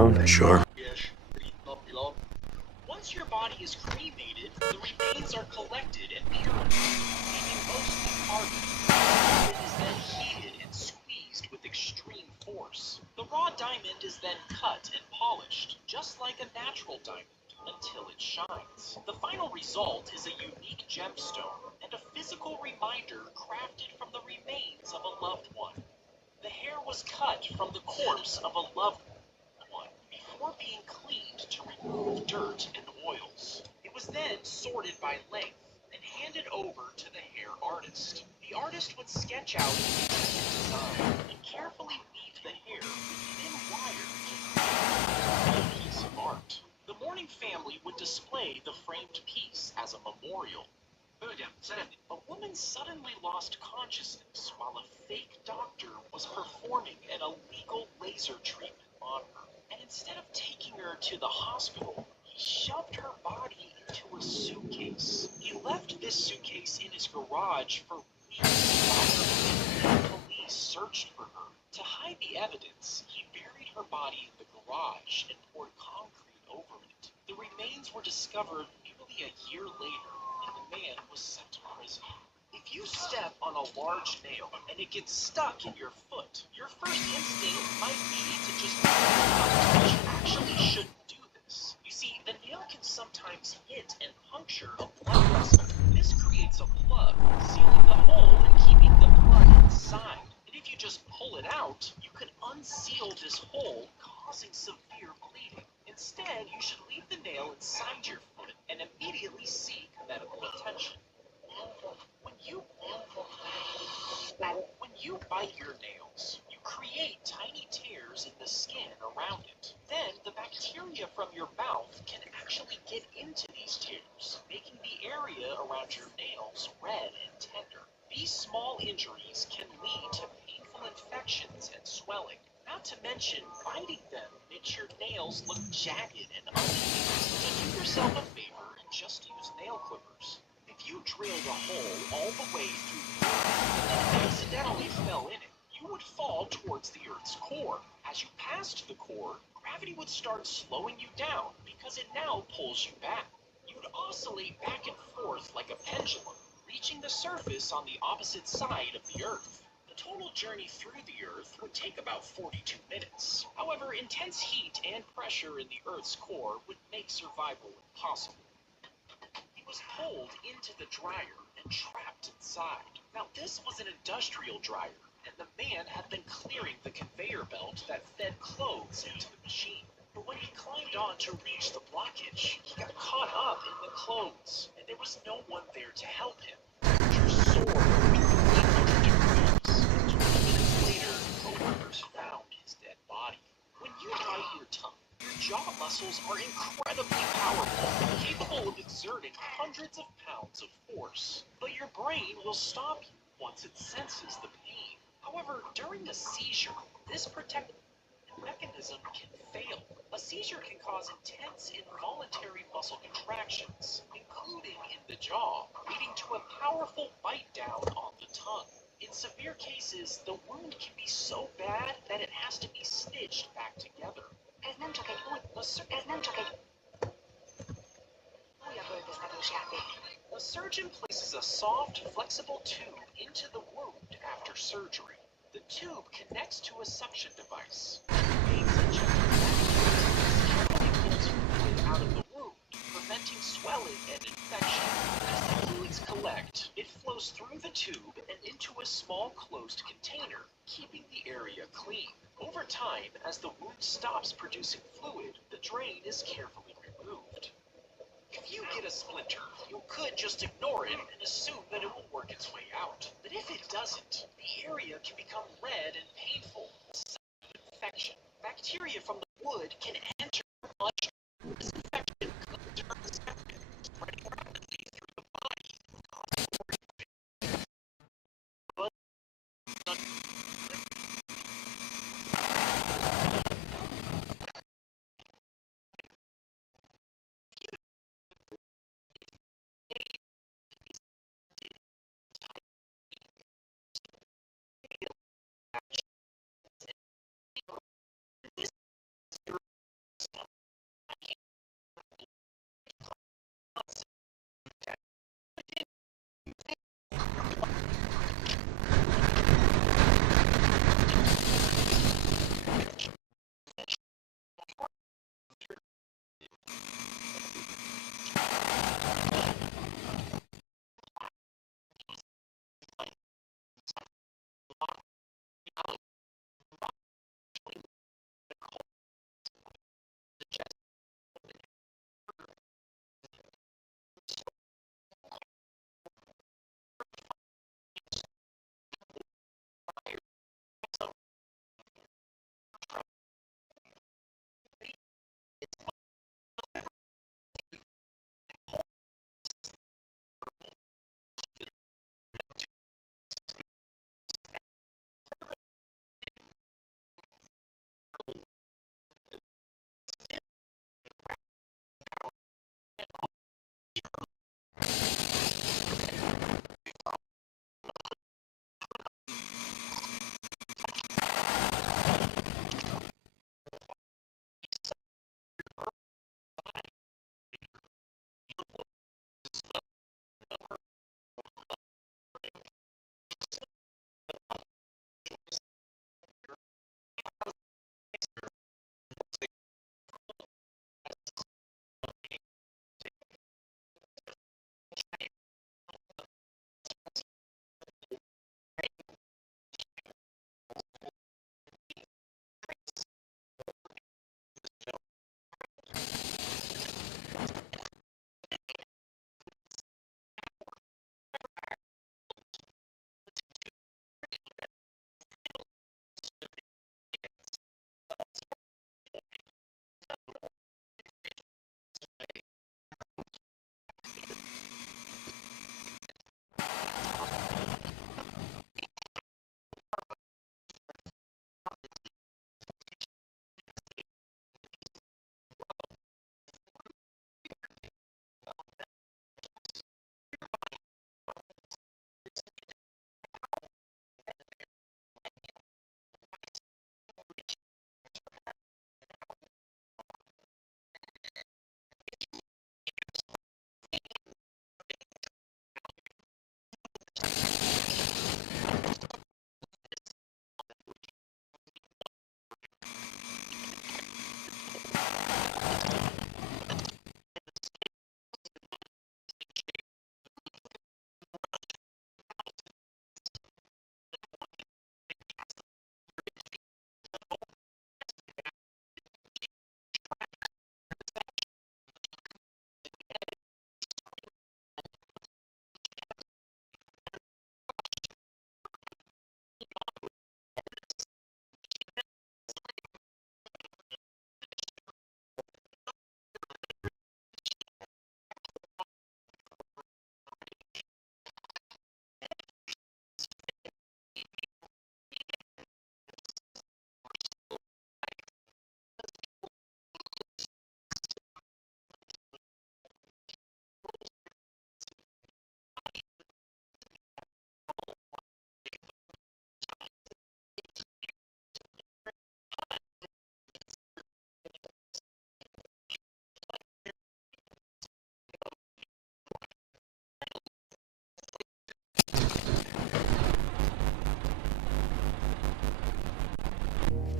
phone? Sure. Once your body is cremated, the remains are collected and purified, leaving mostly carbon. It is then heated and squeezed with extreme force. The raw diamond is then cut and polished, just like a natural diamond, until it shines. The final result is a unique gemstone and a physical reminder crafted from the remains of a loved one. The hair was cut from the corpse of a loved one before being cleaned to remove dirt and oils. It was then sorted by length and handed over to the hair artist. The artist would sketch out a intricate design and carefully weave the hair with thin wire to create a piece of art. The mourning family would display the framed piece as a memorial. A woman suddenly lost consciousness while a fake doctor was performing an illegal laser treatment on her. And instead of taking her to the hospital, he shoved her body into a suitcase. He left this suitcase in his garage for weeks while the police searched for her. To hide the evidence, he buried her body in the garage and poured concrete over it. The remains were discovered nearly a year later, and the man was sent to prison. If you step on a large nail and it gets stuck in your foot, your first instinct might be to just pull it out, but you actually shouldn't do this. You see, the nail can sometimes hit and puncture a blood vessel. This creates a plug, sealing the hole and keeping the blood inside. And if you just pull it out, you could unseal this hole, causing severe bleeding. Instead, you should leave the nail inside your foot and immediately seek medical attention. When you bite your nails, you create tiny tears in the skin around it. Then the bacteria from your mouth can actually get into these tears, making the area around your nails red and tender. These small injuries can lead to painful infections and swelling. Not to mention, biting them makes your nails look jagged and uneven. So do yourself a favor and just use nail clippers. If you drilled a hole all the way through the earth and accidentally fell in it, you would fall towards the Earth's core. As you passed the core, gravity would start slowing you down because it now pulls you back. You'd oscillate back and forth like a pendulum, reaching the surface on the opposite side of the Earth. The total journey through the Earth would take about 42 minutes. However, intense heat and pressure in the Earth's core would make survival impossible. He was pulled into the dryer and trapped inside. Now, this was an industrial dryer, and the man had been clearing the conveyor belt that fed clothes into the machine. But when he climbed on to reach the blockage, he got caught up in the clothes, and there was no one there to help him. Temperatures soared to 300 degrees. 20 minutes later, coworkers found his dead body. When you bite your tongue, your jaw muscles are incredibly powerful, capable of exerting hundreds of pounds of force. But your brain will stop you once it senses the pain. However, during a seizure, this protective mechanism can fail. A seizure can cause intense involuntary muscle contractions, including in the jaw, leading to a powerful bite down on the tongue. In severe cases, the wound can be so bad that it has to be stitched back together. Ez nem csak egy újabb öltöztetős játék. A surgeon places a soft, flexible tube into the wound after surgery. The tube connects to a suction device. Aids carefully pulls fluid out of the wound, preventing swelling and infection. As the fluids collect, it flows through the tube and into a small closed container, keeping the area clean. Over time, as the wound stops producing fluid, the drain is carefully removed. If you get a splinter, you could just ignore it and assume that it will work its way out. But if it doesn't, the area can become red and painful, a sign of infection. Bacteria from the wood can enter the bloodstream. This infection could turn septic, spreading rapidly through the body, causing organ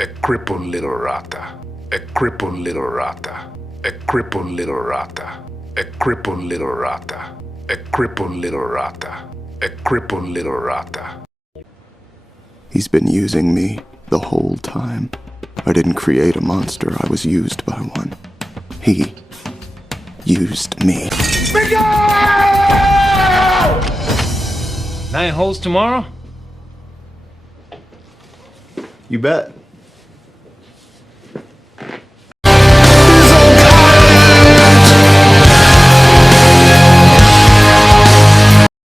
a crippled little rata, a crippled little rata, a crippled little rata, a crippled little rata, a crippled little rata, a crippled little rata. He's been using me the whole time. I didn't create a monster, I was used by one. He used me. 9 holes tomorrow? You bet.